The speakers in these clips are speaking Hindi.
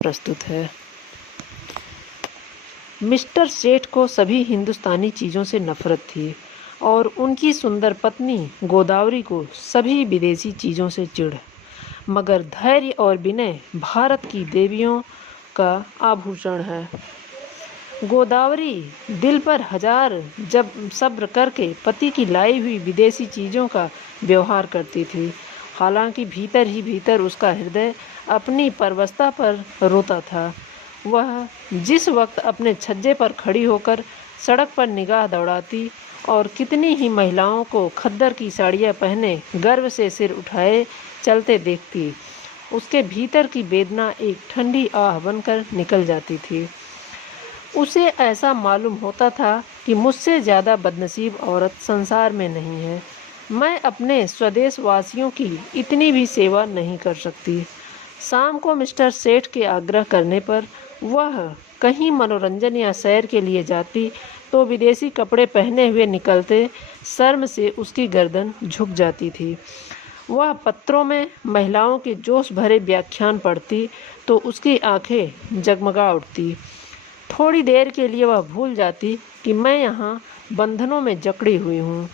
प्रस्तुत है। मिस्टर सेठ को सभी हिंदुस्तानी चीज़ों से नफरत थी और उनकी सुंदर पत्नी गोदावरी को सभी विदेशी चीज़ों से चिढ़। मगर धैर्य और विनय भारत की देवियों का आभूषण है। गोदावरी दिल पर हजार जब सब्र करके पति की लाई हुई विदेशी चीज़ों का व्यवहार करती थी। हालांकि भीतर ही भीतर उसका हृदय अपनी परवस्ता पर रोता था। वह जिस वक्त अपने छज्जे पर खड़ी होकर सड़क पर निगाह दौड़ाती और कितनी ही महिलाओं को खद्दर की साड़ियाँ पहने गर्व से सिर उठाए चलते देखती, उसके भीतर की वेदना एक ठंडी आह बनकर निकल जाती थी। उसे ऐसा मालूम होता था कि मुझसे ज़्यादा बदनसीब औरत संसार में नहीं है। मैं अपने स्वदेशवासियों की इतनी भी सेवा नहीं कर सकती। शाम को मिस्टर सेठ के आग्रह करने पर वह कहीं मनोरंजन या सैर के लिए जाती तो विदेशी कपड़े पहने हुए निकलते शर्म से उसकी गर्दन झुक जाती थी। वह पत्रों में महिलाओं के जोश भरे व्याख्यान पढ़ती तो उसकी आंखें जगमगा उठती। थोड़ी देर के लिए वह भूल जाती कि मैं यहाँ बंधनों में जकड़ी हुई हूँ।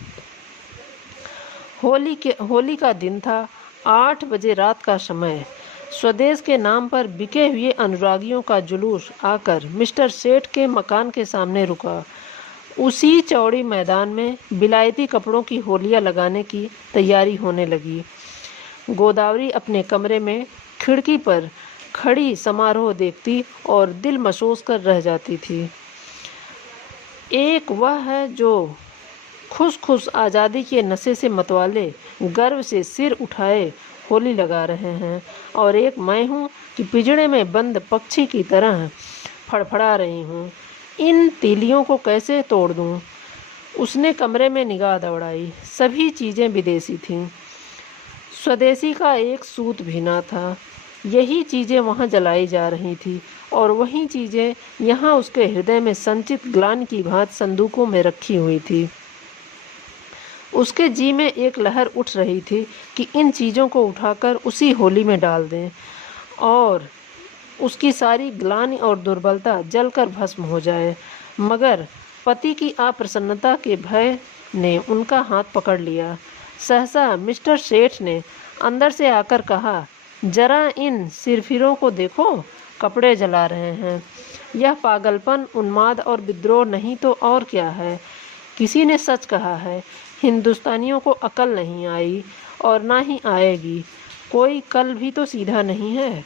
होली का दिन था। 8 बजे रात का समय। स्वदेश के नाम पर बिके हुए अनुरागियों का जुलूस आकर मिस्टर सेठ के मकान के सामने रुका। उसी चौड़ी मैदान में विलायती कपड़ों की होलियां लगाने की तैयारी होने लगी। गोदावरी अपने कमरे में खिड़की पर खड़ी समारोह देखती और दिल मसोस कर रह जाती थी। एक वह है जो खुश आज़ादी के नशे से मतवाले गर्व से सिर उठाए होली लगा रहे हैं, और एक मैं हूँ कि पिंजड़े में बंद पक्षी की तरह फड़फड़ा रही हूँ। इन तीलियों को कैसे तोड़ दूँ? उसने कमरे में निगाह दौड़ाई। सभी चीज़ें विदेशी थीं। स्वदेशी का एक सूत भी ना था। यही चीज़ें वहाँ जलाई जा रही थी और वही चीज़ें यहाँ उसके हृदय में संचित ग्लानि की भांति संदूकों में रखी हुई थी। उसके जी में एक लहर उठ रही थी कि इन चीज़ों को उठाकर उसी होली में डाल दें और उसकी सारी ग्लानि और दुर्बलता जलकर भस्म हो जाए। मगर पति की अप्रसन्नता के भय ने उनका हाथ पकड़ लिया। सहसा मिस्टर सेठ ने अंदर से आकर कहा, जरा इन सिरफिरों को देखो, कपड़े जला रहे हैं। यह पागलपन, उन्माद और विद्रोह नहीं तो और क्या है। किसी ने सच कहा है, हिंदुस्तानियों को अकल नहीं आई और ना ही आएगी। कोई कल भी तो सीधा नहीं है।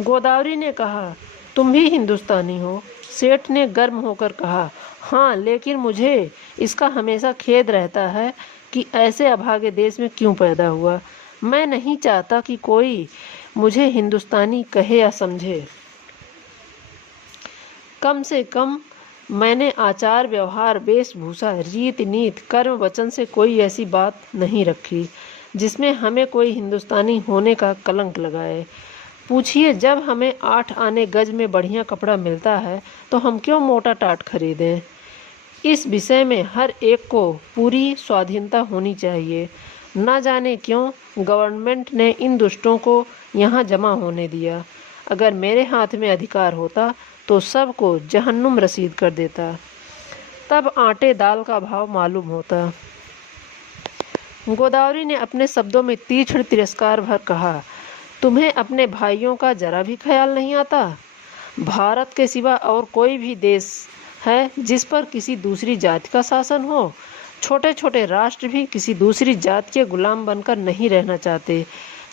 गोदावरी ने कहा, तुम भी हिंदुस्तानी हो? सेठ ने गर्म होकर कहा, हाँ, लेकिन मुझे इसका हमेशा खेद रहता है कि ऐसे अभागे देश में क्यों पैदा हुआ। मैं नहीं चाहता कि कोई मुझे हिंदुस्तानी कहे या समझे। कम से कम मैंने आचार व्यवहार, वेशभूषा, रीत नीति, कर्म वचन से कोई ऐसी बात नहीं रखी जिसमें हमें कोई हिंदुस्तानी होने का कलंक लगाए। पूछिए, जब हमें 8 आने गज में बढ़िया कपड़ा मिलता है तो हम क्यों मोटा टाट खरीदें। इस विषय में हर एक को पूरी स्वाधीनता होनी चाहिए। न जाने क्यों गवर्नमेंट ने इन दुष्टों को यहाँ जमा होने दिया। अगर मेरे हाथ में अधिकार होता तो सबको जहन्नुम रसीद कर देता। तब आटे दाल का भाव मालूम होता। गोदावरी ने अपने शब्दों में तीक्ष्ण तिरस्कार भर कहा, तुम्हें अपने भाइयों का जरा भी ख्याल नहीं आता? भारत के सिवा और कोई भी देश है जिस पर किसी दूसरी जाति का शासन हो? छोटे छोटे राष्ट्र भी किसी दूसरी जाति के गुलाम बनकर नहीं रहना चाहते।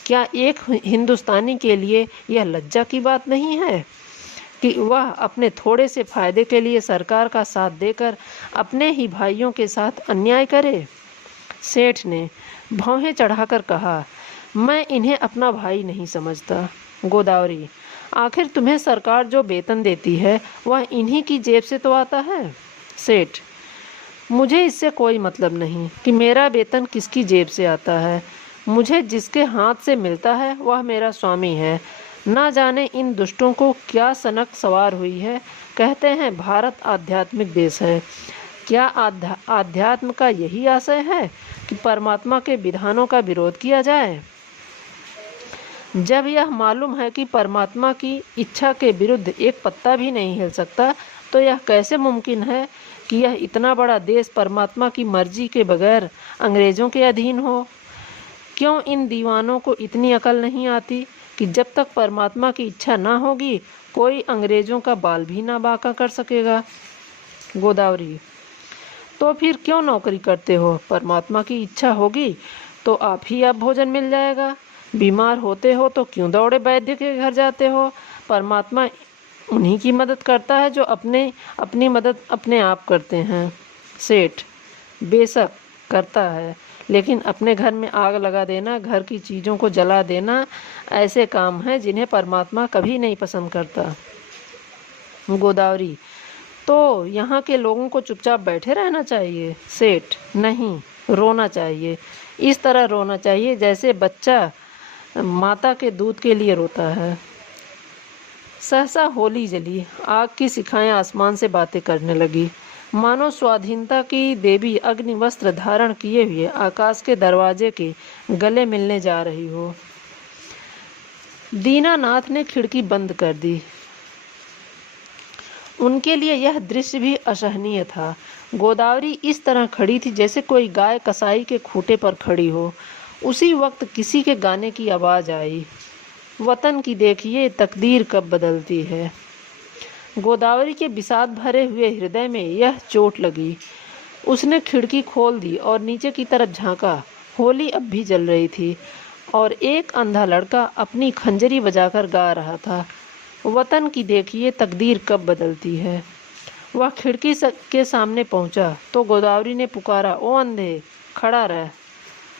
क्या एक हिंदुस्तानी के लिए यह लज्जा की बात नहीं है कि वह अपने थोड़े से फायदे के लिए सरकार का साथ देकर अपने ही भाइयों के साथ अन्याय करे? सेठ ने भौहें चढ़ाकर कहा, मैं इन्हें अपना भाई नहीं समझता। गोदावरी, आखिर तुम्हें सरकार जो वेतन देती है वह इन्हीं की जेब से तो आता है। सेठ, मुझे इससे कोई मतलब नहीं कि मेरा वेतन किसकी जेब से आता है। मुझे जिसके हाथ से मिलता है वह मेरा स्वामी है। ना जाने इन दुष्टों को क्या सनक सवार हुई है। कहते हैं भारत आध्यात्मिक देश है। क्या आध्यात्म का यही आशय है कि परमात्मा के विधानों का विरोध किया जाए? जब यह मालूम है कि परमात्मा की इच्छा के विरुद्ध एक पत्ता भी नहीं हिल सकता, तो यह कैसे मुमकिन है कि यह इतना बड़ा देश परमात्मा की मर्जी के बगैर अंग्रेज़ों के अधीन हो? क्यों इन दीवानों को इतनी अकल नहीं आती कि जब तक परमात्मा की इच्छा ना होगी, कोई अंग्रेज़ों का बाल भी ना बांका कर सकेगा? गोदावरी: तो फिर क्यों नौकरी करते हो? परमात्मा की इच्छा होगी तो आप ही आप भोजन मिल जाएगा। बीमार होते हो तो क्यों दौड़े वैद्य के घर जाते हो? परमात्मा उन्हीं की मदद करता है जो अपनी मदद अपने आप करते हैं। सेठ: बेशक करता है, लेकिन अपने घर में आग लगा देना, घर की चीज़ों को जला देना ऐसे काम हैं जिन्हें परमात्मा कभी नहीं पसंद करता। गोदावरी: तो यहाँ के लोगों को चुपचाप बैठे रहना चाहिए? सेठ: नहीं, रोना चाहिए। इस तरह रोना चाहिए जैसे बच्चा माता के दूध के लिए रोता है। सहसा होली जली, आग की शिखाएं आसमान से बातें करने लगी, मानो स्वाधीनता की देवी अग्नि वस्त्र धारण किए हुए आकाश के दरवाजे के गले मिलने जा रही हो। दीनानाथ ने खिड़की बंद कर दी। उनके लिए यह दृश्य भी असहनीय था। गोदावरी इस तरह खड़ी थी जैसे कोई गाय कसाई के खूंटे पर खड़ी हो। उसी वक्त किसी के गाने की आवाज़ आई, वतन की देखिए तकदीर कब बदलती है। गोदावरी के विषाद भरे हुए हृदय में यह चोट लगी। उसने खिड़की खोल दी और नीचे की तरफ झांका। होली अब भी जल रही थी और एक अंधा लड़का अपनी खंजरी बजाकर गा रहा था, वतन की देखिए तकदीर कब बदलती है। वह खिड़की के सामने पहुंचा तो गोदावरी ने पुकारा, ओ अंधे, खड़ा रह।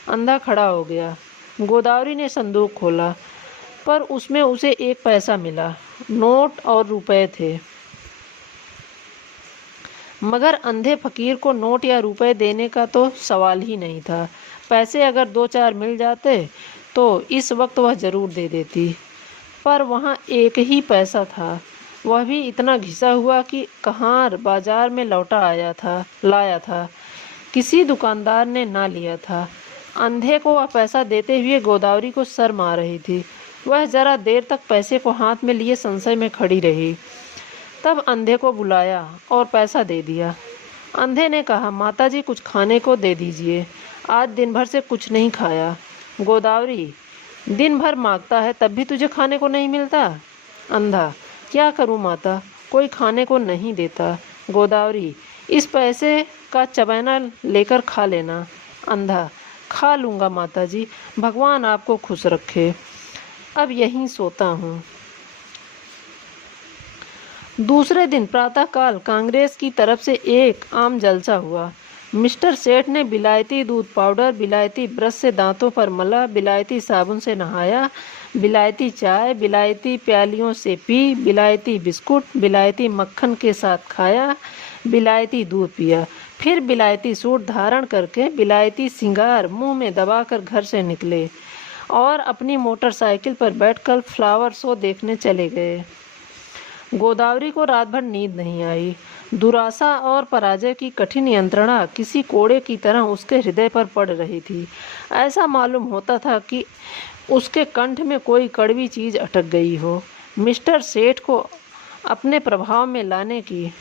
अंधा खड़ा हो गया। गोदावरी ने संदूक खोला, पर उसमें उसे 1 पैसा मिला। नोट और रुपए थे, मगर अंधे फकीर को नोट या रुपए देने का तो सवाल ही नहीं था। पैसे अगर 2-4 मिल जाते तो इस वक्त वह जरूर दे देती, पर वहाँ 1 ही पैसा था, वह भी इतना घिसा हुआ कि कहाँ बाजार में लाया था, किसी दुकानदार ने ना लिया था। अंधे को वह पैसा देते हुए गोदावरी को शर्म आ रही थी। वह जरा देर तक पैसे को हाथ में लिए संशय में खड़ी रही। तब अंधे को बुलाया और पैसा दे दिया। अंधे ने कहा, माताजी कुछ खाने को दे दीजिए, आज दिन भर से कुछ नहीं खाया। गोदावरी: दिन भर मांगता है तब भी तुझे खाने को नहीं मिलता? अंधा: क्या करूं माता, कोई खाने को नहीं देता। गोदावरी: इस पैसे का चबैना लेकर खा लेना। अंधा: खा लूँगा माताजी, भगवान आपको खुश रखे, अब यहीं सोता हूँ। दूसरे दिन प्रातःकाल कांग्रेस की तरफ से एक आम जलसा हुआ। मिस्टर सेठ ने बिलायती दूध पाउडर, बिलायती ब्रश से दांतों पर मला, बिलायती साबुन से नहाया, बिलायती चाय बिलायती प्यालियों से पी, बिलायती बिस्कुट बिलायती मक्खन के साथ खाया, बिलायती दूध पिया, फिर बिलायती सूट धारण करके बिलायती सिंगार मुंह में दबाकर घर से निकले और अपनी मोटरसाइकिल पर बैठकर फ्लावर शो देखने चले गए। गोदावरी को रात भर नींद नहीं आई। दुराशा और पराजय की कठिन यंत्रणा किसी कोड़े की तरह उसके हृदय पर पड़ रही थी। ऐसा मालूम होता था कि उसके कंठ में कोई कड़वी चीज़ अटक गई हो। मिस्टर सेठ को अपने प्रभाव में लाने की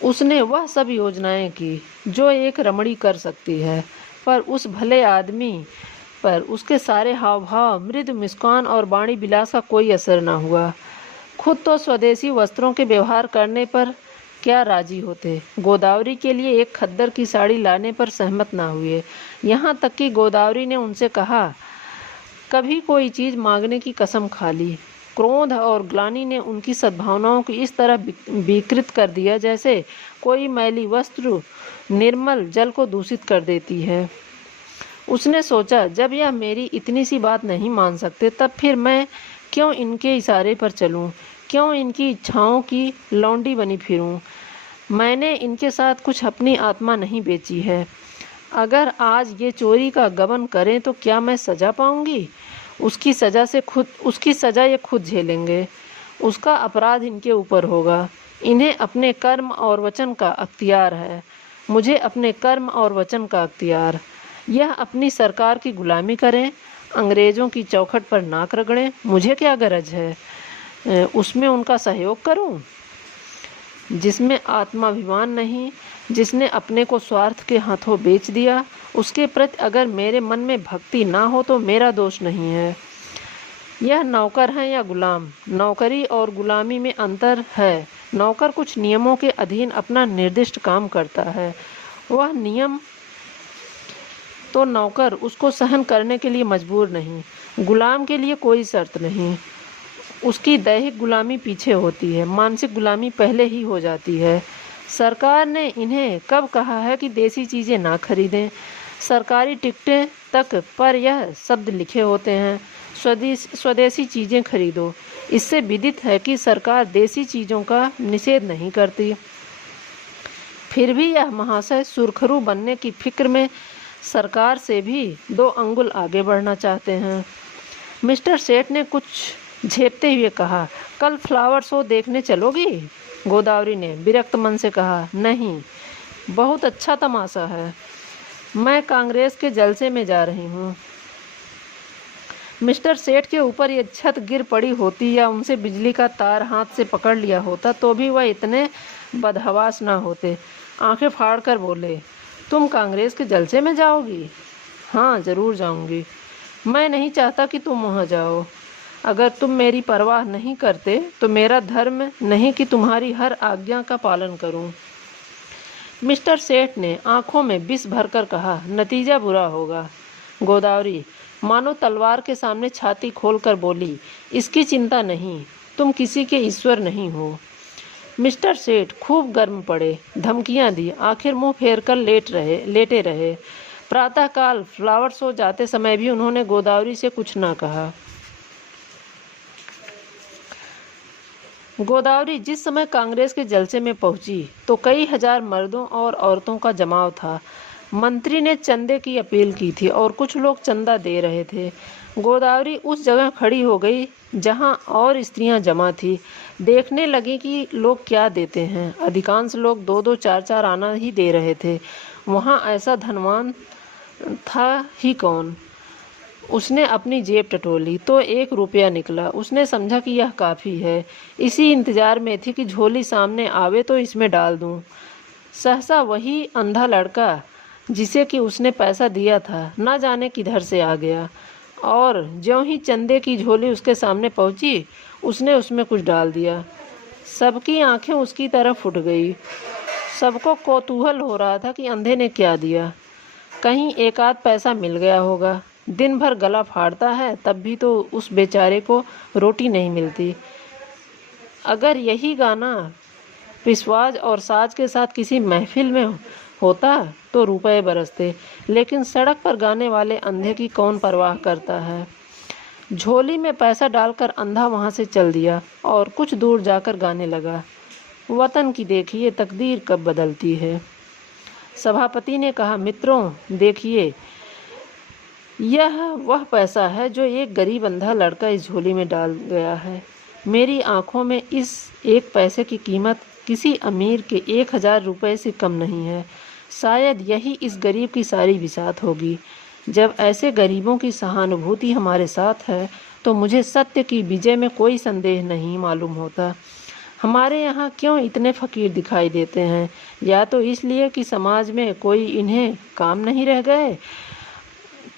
उसने वह सब योजनाएं की जो एक रमणी कर सकती है, पर उस भले आदमी पर उसके सारे हाव भाव, मृदु मुस्कान और वाणी विलास का कोई असर न हुआ। खुद तो स्वदेशी वस्त्रों के व्यवहार करने पर क्या राजी होते, गोदावरी के लिए एक खद्दर की साड़ी लाने पर सहमत ना हुए। यहाँ तक कि गोदावरी ने उनसे कहा, कभी कोई चीज़ मांगने की कसम खा ली। क्रोध और ग्लानि ने उनकी सद्भावनाओं को इस तरह विकृत कर दिया जैसे कोई मैली वस्त्र निर्मल जल को दूषित कर देती है। उसने सोचा, जब यह मेरी इतनी सी बात नहीं मान सकते, तब फिर मैं क्यों इनके इशारे पर चलूं, क्यों इनकी इच्छाओं की लौंडी बनी फिरूं। मैंने इनके साथ कुछ अपनी आत्मा नहीं बेची है। अगर आज ये चोरी का गबन करें तो क्या मैं सज़ा पाऊंगी? उसकी सज़ा ये खुद झेलेंगे। उसका अपराध इनके ऊपर होगा। इन्हें अपने कर्म और वचन का अख्तियार है, मुझे अपने कर्म और वचन का अख्तियार। यह अपनी सरकार की गुलामी करें, अंग्रेज़ों की चौखट पर नाक रगड़ें, मुझे क्या गरज है उसमें उनका सहयोग करूं? जिसमें आत्माभिमान नहीं, जिसने अपने को स्वार्थ के हाथों बेच दिया, उसके प्रति अगर मेरे मन में भक्ति ना हो तो मेरा दोष नहीं है। यह नौकर है या गुलाम? नौकरी और गुलामी में अंतर है। नौकर कुछ नियमों के अधीन अपना निर्दिष्ट काम करता है, वह नियम तो नौकर उसको सहन करने के लिए मजबूर नहीं। गुलाम के लिए कोई शर्त नहीं, उसकी दैहिक गुलामी पीछे होती है, मानसिक गुलामी पहले ही हो जाती है। सरकार ने इन्हें कब कहा है कि देसी चीज़ें ना खरीदें? सरकारी टिकटें तक पर यह शब्द लिखे होते हैं, स्वदेशी चीज़ें खरीदो। इससे विदित है कि सरकार देसी चीज़ों का निषेध नहीं करती। फिर भी यह महाशय सुरखरू बनने की फिक्र में सरकार से भी 2 अंगुल आगे बढ़ना चाहते हैं। मिस्टर सेठ ने कुछ झेपते हुए कहा, कल फ्लावर शो देखने चलोगी? गोदावरी ने विरक्त मन से कहा, नहीं, बहुत अच्छा तमाशा है, मैं कांग्रेस के जलसे में जा रही हूँ। मिस्टर सेठ के ऊपर ये छत गिर पड़ी होती या उनसे बिजली का तार हाथ से पकड़ लिया होता तो भी वह इतने बदहवास ना होते। आंखें फाड़ कर बोले, तुम कांग्रेस के जलसे में जाओगी? हाँ, ज़रूर जाऊंगी। मैं नहीं चाहता कि तुम वहाँ जाओ। अगर तुम मेरी परवाह नहीं करते तो मेरा धर्म नहीं कि तुम्हारी हर आज्ञा का पालन करूं। मिस्टर सेठ ने आंखों में विष भरकर कहा, नतीजा बुरा होगा। गोदावरी मानो तलवार के सामने छाती खोलकर बोली, इसकी चिंता नहीं, तुम किसी के ईश्वर नहीं हो। मिस्टर सेठ खूब गर्म पड़े, धमकियां दी, आखिर मुंह फेर कर लेटे रहे। प्रातःकाल फ्लावर शो जाते समय भी उन्होंने गोदावरी से कुछ ना कहा। गोदावरी जिस समय कांग्रेस के जलसे में पहुंची तो कई हजार मर्दों और औरतों का जमाव था। मंत्री ने चंदे की अपील की थी और कुछ लोग चंदा दे रहे थे। गोदावरी उस जगह खड़ी हो गई जहां और स्त्रियां जमा थी। देखने लगी कि लोग क्या देते हैं। अधिकांश लोग 2-2, 4-4 आना ही दे रहे थे। वहां ऐसा धनवान था ही कौन? उसने अपनी जेब टटोली तो 1 रुपया निकला। उसने समझा कि यह काफ़ी है। इसी इंतजार में थी कि झोली सामने आवे तो इसमें डाल दूं। सहसा वही अंधा लड़का जिसे कि उसने पैसा दिया था न जाने किधर से आ गया और ज्यों ही चंदे की झोली उसके सामने पहुंची उसने उसमें कुछ डाल दिया। सबकी आंखें उसकी तरफ उठ गई। सबको कौतूहल हो रहा था कि अंधे ने क्या दिया। कहीं 1 आध पैसा मिल गया होगा। दिन भर गला फाड़ता है तब भी तो उस बेचारे को रोटी नहीं मिलती। अगर यही गाना पिशवाज और साज के साथ किसी महफिल में होता तो रुपए बरसते, लेकिन सड़क पर गाने वाले अंधे की कौन परवाह करता है। झोली में पैसा डालकर अंधा वहां से चल दिया और कुछ दूर जाकर गाने लगा, वतन की देखिए तकदीर कब बदलती है। सभापति ने कहा, मित्रों देखिए, यह वह पैसा है जो एक गरीब अंधा लड़का इस झोली में डाल गया है। मेरी आंखों में इस 1 पैसे की कीमत किसी अमीर के 1000 रुपये से कम नहीं है। शायद यही इस गरीब की सारी बिसात होगी। जब ऐसे गरीबों की सहानुभूति हमारे साथ है तो मुझे सत्य की विजय में कोई संदेह नहीं मालूम होता। हमारे यहाँ क्यों इतने फकीर दिखाई देते हैं? या तो इसलिए कि समाज में कोई इन्हें काम नहीं रह गए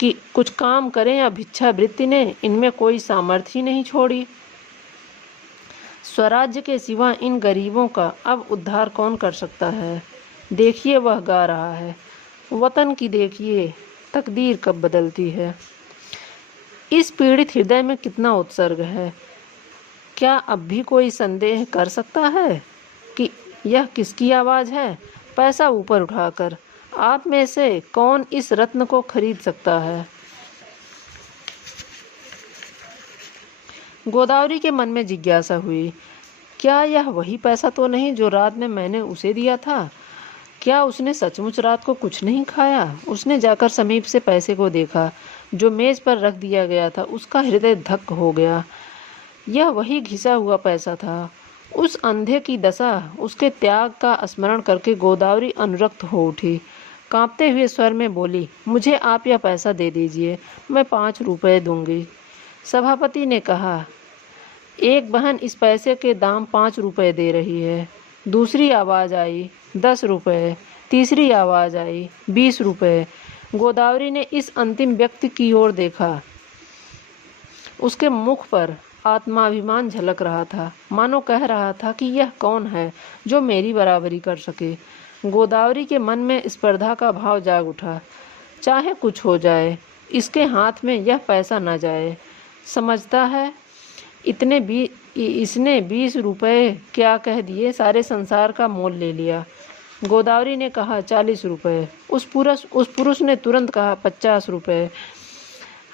कि कुछ काम करें, या भिक्षावृत्ति ने इनमें कोई सामर्थ्य ही नहीं छोड़ी। स्वराज्य के सिवा इन गरीबों का अब उद्धार कौन कर सकता है? देखिए वह गा रहा है, वतन की देखिए तकदीर कब बदलती है। इस पीड़ित हृदय में कितना उत्सर्ग है। क्या अब भी कोई संदेह कर सकता है कि यह किसकी आवाज़ है? पैसा ऊपर उठाकर आप में से कौन इस रत्न को खरीद सकता है? गोदावरी के मन में जिज्ञासा हुई, क्या यह वही पैसा तो नहीं जो रात में मैंने उसे दिया था? क्या उसने सचमुच रात को कुछ नहीं खाया? उसने जाकर समीप से पैसे को देखा जो मेज पर रख दिया गया था। उसका हृदय धक हो गया। यह वही घिसा हुआ पैसा था। उस अंधे की दशा, उसके त्याग का स्मरण करके गोदावरी अनुरक्त हो उठी। कांपते हुए स्वर में बोली, मुझे आप यह पैसा दे दीजिए, मैं 5 रुपए दूंगी। सभापति ने कहा, एक बहन इस पैसे के दाम 5 रुपए दे रही है। दूसरी आवाज़ आई, 10 रुपए। तीसरी आवाज़ आई, 20 रुपए। गोदावरी ने इस अंतिम व्यक्ति की ओर देखा। उसके मुख पर आत्माभिमान झलक रहा था, मानो कह रहा था कि यह कौन है जो मेरी बराबरी कर सके। गोदावरी के मन में स्पर्धा का भाव जाग उठा। चाहे कुछ हो जाए, इसके हाथ में यह पैसा न जाए। समझता है इसने 20 रुपए क्या कह दिए, सारे संसार का मोल ले लिया। गोदावरी ने कहा, 40 रुपए। उस पुरुष ने तुरंत कहा, 50 रुपए।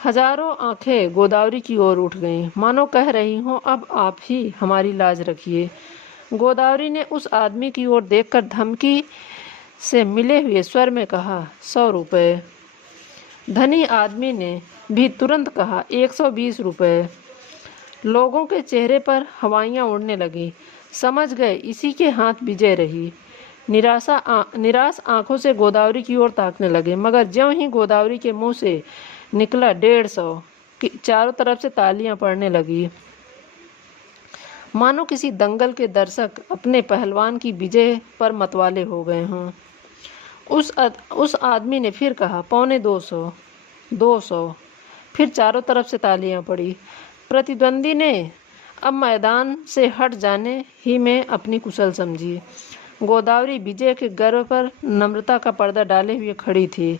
हजारों आंखें गोदावरी की ओर उठ गईं, मानो कह रही हों, अब आप ही हमारी लाज रखिए। गोदावरी ने उस आदमी की ओर देखकर धमकी से मिले हुए स्वर में कहा, 100 रुपए। धनी आदमी ने भी तुरंत कहा, 120 रुपए। लोगों के चेहरे पर हवाइयाँ उड़ने लगी। समझ गए इसी के हाथ विजय रही। निराश आंखों से गोदावरी की ओर ताकने लगे, मगर ज्यों ही गोदावरी के मुंह से निकला 150 कि चारों तरफ से तालियां पड़ने लगी, मानो किसी दंगल के दर्शक अपने पहलवान की विजय पर मतवाले हो गए हों। उस आदमी ने फिर कहा, 250, 200। फिर चारों तरफ से तालियां पड़ी। प्रतिद्वंदी ने अब मैदान से हट जाने ही में अपनी कुशल समझी। गोदावरी विजय के गर्व पर नम्रता का पर्दा डाले हुए खड़ी थी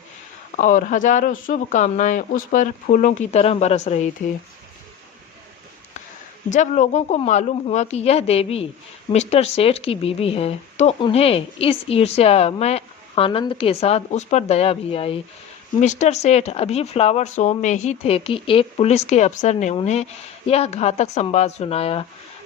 और हजारों शुभ कामनाएं उस पर फूलों की तरह बरस रही थी। जब लोगों को मालूम हुआ कि यह देवी मिस्टर सेठ की बीवी है, तो उन्हें इस ईर्ष्यामय आनंद के साथ उस पर दया भी आई। मिस्टर सेठ अभी फ्लावर शो में ही थे कि एक पुलिस के अफसर ने उन्हें यह घातक संवाद सुनाया।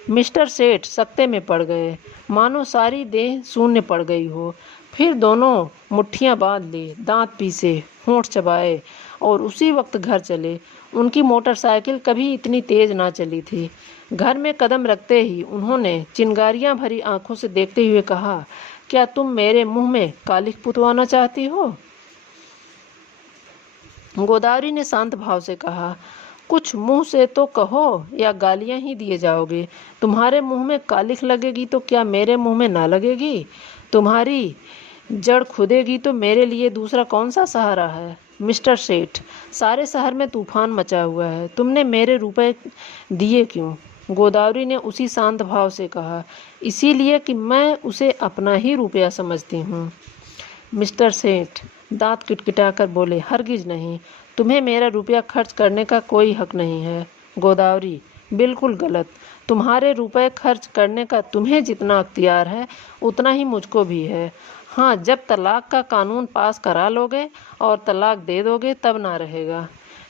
मिस्टर सेठ सकते में पड़ गए, मानो सारी देह शून्य पड़ गई हो। फिर दोनों मुट्ठियां बांध ली, दांत पीसे, होंठ चबाए और उसी वक्त घर चले। उनकी मोटरसाइकिल कभी इतनी तेज ना चली थी। घर में कदम रखते ही उन्होंने चिंगारियां भरी आंखों से देखते हुए कहा, क्या तुम मेरे मुंह में कालिख पुतवाना चाहती हो? गोदावरी ने शांत भाव से कहा, कुछ मुंह से तो कहो या गालियां ही दिए जाओगे। तुम्हारे मुंह में कालिख लगेगी तो क्या मेरे मुंह में ना लगेगी? तुम्हारी जड़ खुदेगी तो मेरे लिए दूसरा कौन सा सहारा है? मिस्टर सेठ, सारे शहर में तूफान मचा हुआ है, तुमने मेरे रुपए दिए क्यों? गोदावरी ने उसी शांत भाव से कहा, इसीलिए कि मैं उसे अपना ही रुपया समझती हूँ। मिस्टर सेठ दांत किटकिटाकर बोले, हरगिज नहीं, तुम्हें मेरा रुपया खर्च करने का कोई हक नहीं है। गोदावरी, बिल्कुल गलत। तुम्हारे रुपए खर्च करने का तुम्हें जितना अख्तियार है उतना ही मुझको भी है। हाँ, जब तलाक का कानून पास करा लोगे और तलाक दे दोगे तब ना रहेगा।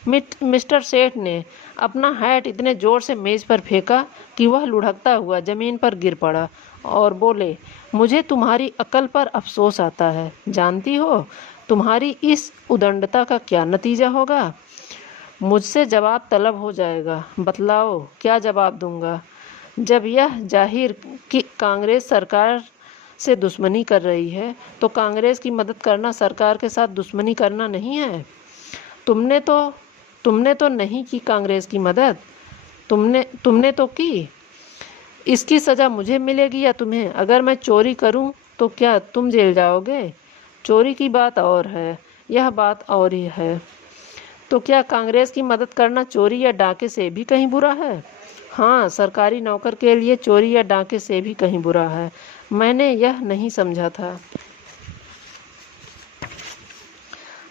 मिस्टर सेठ ने अपना हैट इतने जोर से मेज पर फेंका कि वह लुढ़कता हुआ जमीन पर गिर पड़ा और बोले, मुझे तुम्हारी अकल पर अफसोस आता है। जानती हो तुम्हारी इस उदंडता का क्या नतीजा होगा? मुझसे जवाब तलब हो जाएगा। बतलाओ क्या जवाब दूंगा? जब यह जाहिर कि कांग्रेस सरकार से दुश्मनी कर रही है, तो कांग्रेस की मदद करना सरकार के साथ दुश्मनी करना नहीं है। तुमने तो नहीं की कांग्रेस की मदद, तुमने तो की। इसकी सज़ा मुझे मिलेगी या तुम्हें? अगर मैं चोरी करूं तो क्या तुम जेल जाओगे? चोरी की बात और है, यह बात और ही है। तो क्या कांग्रेस की मदद करना चोरी या डाके से भी कहीं बुरा है? हाँ, सरकारी नौकर के लिए चोरी या डाके से भी कहीं बुरा है। मैंने यह नहीं समझा था।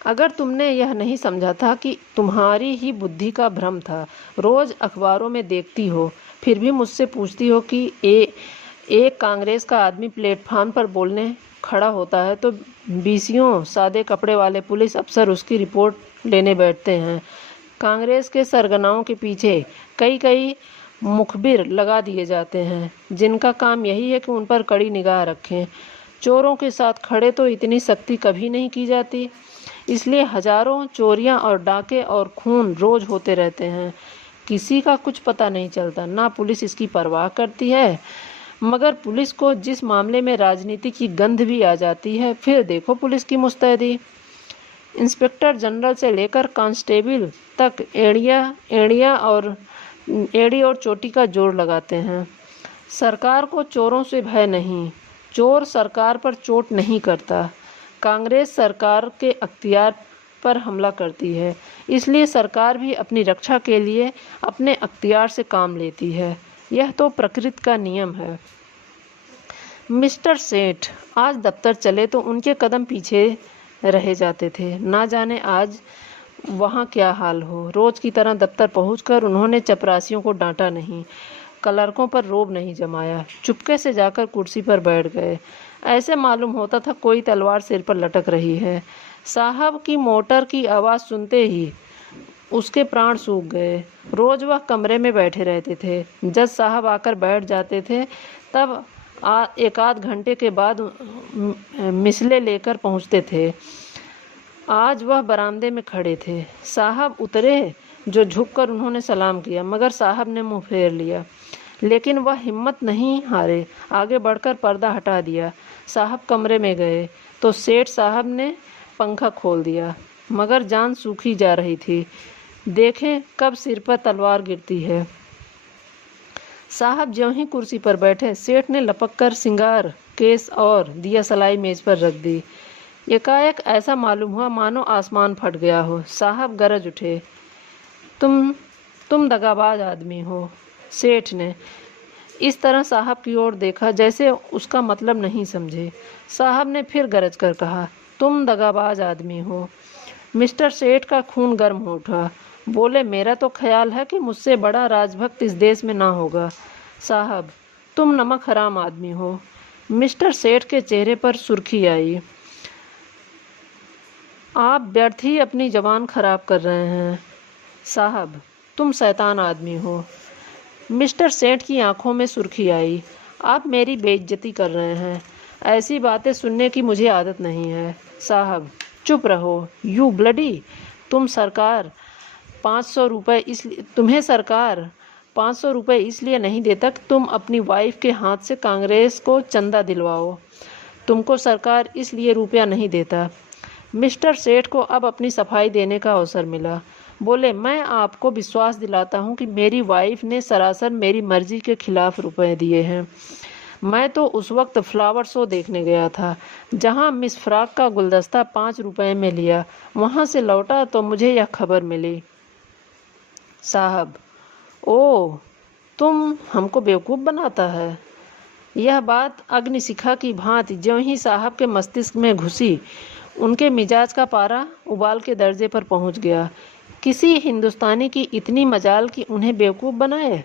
अगर तुमने यह नहीं समझा था कि तुम्हारी ही बुद्धि का भ्रम था। रोज अखबारों में देखती हो, फिर भी मुझसे पूछती हो कि एक कांग्रेस का आदमी प्लेटफार्म पर बोलने खड़ा होता है तो 20 सादे कपड़े वाले पुलिस अफसर उसकी रिपोर्ट लेने बैठते हैं। कांग्रेस के सरगनाओं के पीछे कई मुखबिर लगा दिए जाते हैं, जिनका काम यही है कि उन पर कड़ी निगाह रखें। चोरों के साथ खड़े तो इतनी सख्ती कभी नहीं की जाती, इसलिए हजारों चोरियां और डाके और खून रोज होते रहते हैं। किसी का कुछ पता नहीं चलता, ना पुलिस इसकी परवाह करती है, मगर पुलिस को जिस मामले में राजनीति की गंध भी आ जाती है, फिर देखो पुलिस की मुस्तैदी। इंस्पेक्टर जनरल से लेकर कांस्टेबल तक एड़ी और चोटी का जोर लगाते हैं। सरकार को चोरों से भय नहीं, चोर सरकार पर चोट नहीं करता। कांग्रेस सरकार के अख्तियार पर हमला करती है, इसलिए सरकार भी अपनी रक्षा के लिए अपने अख्तियार से काम लेती है। यह तो प्रकृति का नियम है। मिस्टर सेठ आज दफ्तर चले तो उनके कदम पीछे रह जाते थे। ना जाने आज वहाँ क्या हाल हो। रोज की तरह दफ्तर पहुंचकर उन्होंने चपरासियों को डांटा नहीं, क्लर्कों पर रोब नहीं जमाया। चुपके से जाकर कुर्सी पर बैठ गए। ऐसे मालूम होता था कोई तलवार सिर पर लटक रही है। साहब की मोटर की आवाज़ सुनते ही उसके प्राण सूख गए। रोज वह कमरे में बैठे रहते थे। जज साहब आकर बैठ जाते थे, तब एक आध घंटे के बाद मिसले लेकर पहुंचते थे। आज वह बरामदे में खड़े थे। साहब उतरे जो झुककर उन्होंने सलाम किया, मगर साहब ने मुंह फेर लिया। लेकिन वह हिम्मत नहीं हारे, आगे बढ़कर पर्दा हटा दिया। साहब कमरे में गए तो सेठ साहब ने पंखा खोल दिया, मगर जान सूखी जा रही थी। देखें कब सिर पर तलवार गिरती है। साहब ज्यों ही कुर्सी पर बैठे, सेठ ने लपक कर सिंगार केस और दिया सलाई मेज पर रख दी। एकाएक ऐसा मालूम हुआ मानो आसमान फट गया हो। साहब गरज उठे, तुम दगाबाज आदमी हो। सेठ ने इस तरह साहब की ओर देखा जैसे उसका मतलब नहीं समझे। साहब ने फिर गरज कर कहा, तुम दगाबाज आदमी हो। मिस्टर सेठ का खून गर्म हो उठा। बोले, मेरा तो ख्याल है कि मुझसे बड़ा राजभक्त इस देश में ना होगा। साहब, तुम नमक हराम आदमी हो। मिस्टर सेठ के चेहरे पर सुर्खी आई। आप व्यर्थ ही अपनी जबान खराब कर रहे हैं। साहब, तुम शैतान आदमी हो। मिस्टर सेठ की आंखों में सुर्खी आई। आप मेरी बेइज्जती कर रहे हैं। ऐसी बातें सुनने की मुझे आदत नहीं है। साहब, चुप रहो। यू ब्लडी, तुम्हें सरकार 500 रुपये इसलिए नहीं देता कि तुम अपनी वाइफ के हाथ से कांग्रेस को चंदा दिलवाओ। तुमको सरकार इसलिए रुपया नहीं देता। मिस्टर सेठ को अब अपनी सफाई देने का अवसर मिला। बोले, मैं आपको विश्वास दिलाता हूँ कि मेरी वाइफ ने सरासर मेरी मर्जी के खिलाफ रुपए दिए हैं। मैं तो उस वक्त फ्लावर शो देखने गया था, जहाँ मिस फ्रॉक का गुलदस्ता 5 रुपए में लिया। वहाँ से लौटा तो मुझे यह खबर मिली। साहब, ओह, तुम हमको बेवकूफ़ बनाता है। यह बात अग्निशिखा की भांति ज्यों ही साहब के मस्तिष्क में घुसी, उनके मिजाज का पारा उबाल के दर्जे पर पहुंच गया। किसी हिंदुस्तानी की इतनी मजाल कि उन्हें बेवकूफ़ बनाए।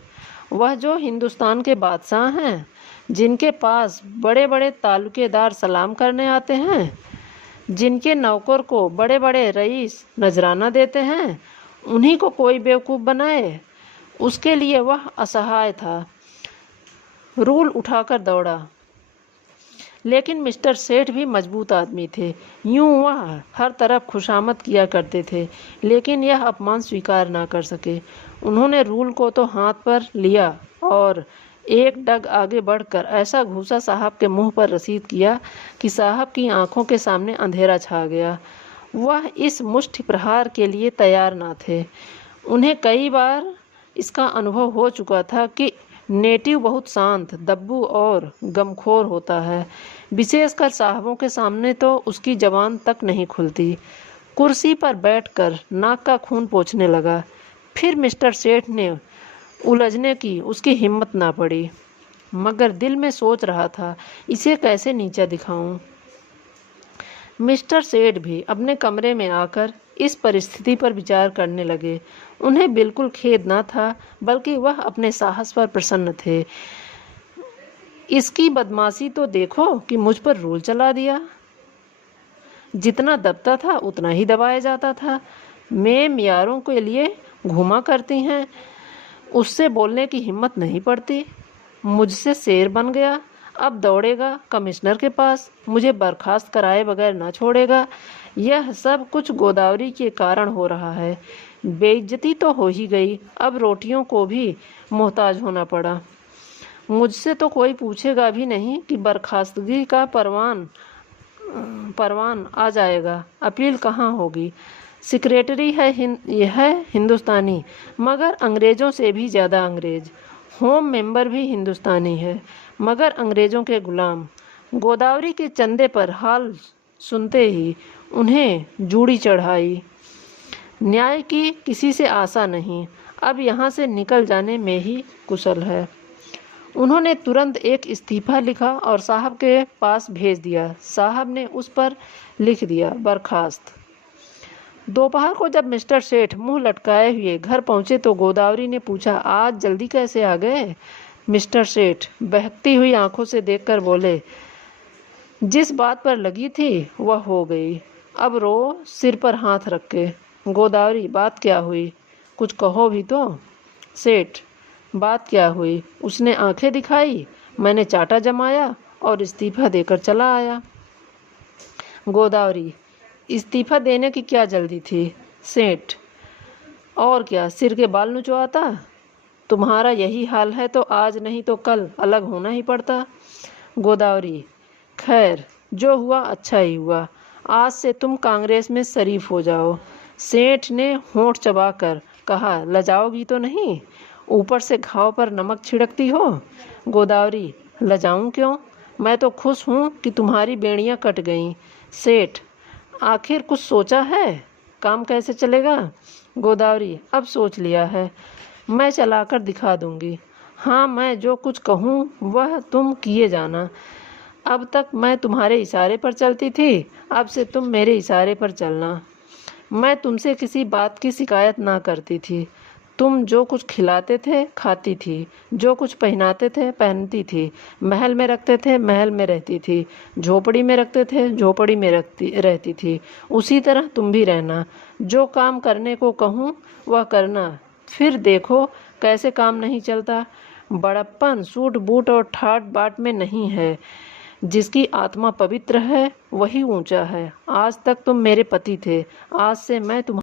वह जो हिंदुस्तान के बादशाह हैं, जिनके पास बड़े बड़े तालुकेदार सलाम करने आते हैं, जिनके नौकर को बड़े बड़े रईस नजराना देते हैं, उन्हीं को कोई बेवकूफ़ बनाए। उसके लिए वह असहाय था। रूल उठाकर दौड़ा। लेकिन मिस्टर सेठ भी मजबूत आदमी थे। यूं वह हर तरफ खुशामद किया करते थे, लेकिन यह अपमान स्वीकार ना कर सके। उन्होंने रूल को तो हाथ पर लिया और एक डग आगे बढ़कर ऐसा घूसा साहब के मुंह पर रसीद किया कि साहब की आंखों के सामने अंधेरा छा गया। वह इस मुष्टि प्रहार के लिए तैयार ना थे। उन्हें कई बार इसका अनुभव हो चुका था कि नेटिव बहुत शांत, दब्बू और गमखोर होता है। विशेषकर साहबों के सामने तो उसकी जबान तक नहीं खुलती। कुर्सी पर बैठकर नाक का खून पोंछने लगा। फिर मिस्टर सेठ ने उलझने की उसकी हिम्मत ना पड़ी, मगर दिल में सोच रहा था, इसे कैसे नीचा दिखाऊं। मिस्टर सेठ भी अपने कमरे में आकर इस परिस्थिति पर विचार करने लगे। उन्हें बिल्कुल खेद न था, बल्कि वह अपने साहस पर प्रसन्न थे। इसकी बदमाशी तो देखो कि मुझ पर रूल चला दिया। जितना दबता था उतना ही दबाया जाता था। मैम यारों के लिए घुमा करती हैं, उससे बोलने की हिम्मत नहीं पड़ती। मुझसे शेर बन गया, अब दौड़ेगा कमिश्नर के पास, मुझे बर्खास्त कराए बगैर ना छोड़ेगा। यह सब कुछ गोदावरी के कारण हो रहा है। बेइज्जती तो हो ही गई, अब रोटियों को भी मोहताज होना पड़ा। मुझसे तो कोई पूछेगा भी नहीं कि बर्खास्तगी का परवान आ जाएगा। अपील कहाँ होगी? सेक्रेटरी है यह हिंदुस्तानी, मगर अंग्रेज़ों से भी ज़्यादा अंग्रेज़। होम मेंबर भी हिंदुस्तानी है, मगर अंग्रेज़ों के गुलाम। गोदावरी के चंदे पर हाल सुनते ही उन्हें जूड़ी चढ़ाई। न्याय की किसी से आशा नहीं, अब यहाँ से निकल जाने में ही कुशल है। उन्होंने तुरंत एक इस्तीफ़ा लिखा और साहब के पास भेज दिया। साहब ने उस पर लिख दिया, बर्खास्त। दोपहर को जब मिस्टर सेठ मुंह लटकाए हुए घर पहुंचे तो गोदावरी ने पूछा, आज जल्दी कैसे आ गए? मिस्टर सेठ बहकती हुई आंखों से देखकर बोले, जिस बात पर लगी थी वह हो गई, अब रो सिर पर हाथ रख के। गोदावरी, बात क्या हुई? कुछ कहो भी तो। सेठ, बात क्या हुई? उसने आंखें दिखाई, मैंने चाटा जमाया और इस्तीफा देकर चला आया। गोदावरी, इस्तीफा देने की क्या जल्दी थी? सेठ, और क्या, सिर के बाल नुचवाता? तुम्हारा यही हाल है तो आज नहीं तो कल अलग होना ही पड़ता। गोदावरी, खैर जो हुआ अच्छा ही हुआ, आज से तुम कांग्रेस में शरीफ हो जाओ। सेठ ने होंठ चबाकर कहा, लजाओगी तो नहीं? ऊपर से घाव पर नमक छिड़कती हो। गोदावरी, लजाऊं क्यों? मैं तो खुश हूँ कि तुम्हारी बेड़ियाँ कट गईं। सेठ, आखिर कुछ सोचा है? काम कैसे चलेगा? गोदावरी, अब सोच लिया है, मैं चलाकर दिखा दूंगी। हाँ, मैं जो कुछ कहूँ वह तुम किए जाना। अब तक मैं तुम्हारे इशारे पर चलती थी, अब से तुम मेरे इशारे पर चलना। मैं तुमसे किसी बात की शिकायत ना करती थी। तुम जो कुछ खिलाते थे खाती थी, जो कुछ पहनाते थे पहनती थी, महल में रखते थे महल में रहती थी, झोपड़ी में रखते थे झोपड़ी में रहती थी। उसी तरह तुम भी रहना। जो काम करने को कहूँ वह करना, फिर देखो कैसे काम नहीं चलता। बड़प्पन सूट बूट और ठाट बाट में नहीं है। जिसकी आत्मा पवित्र है वही ऊंचा है। आज तक तुम मेरे पति थे, आज से मैं तुम्हारा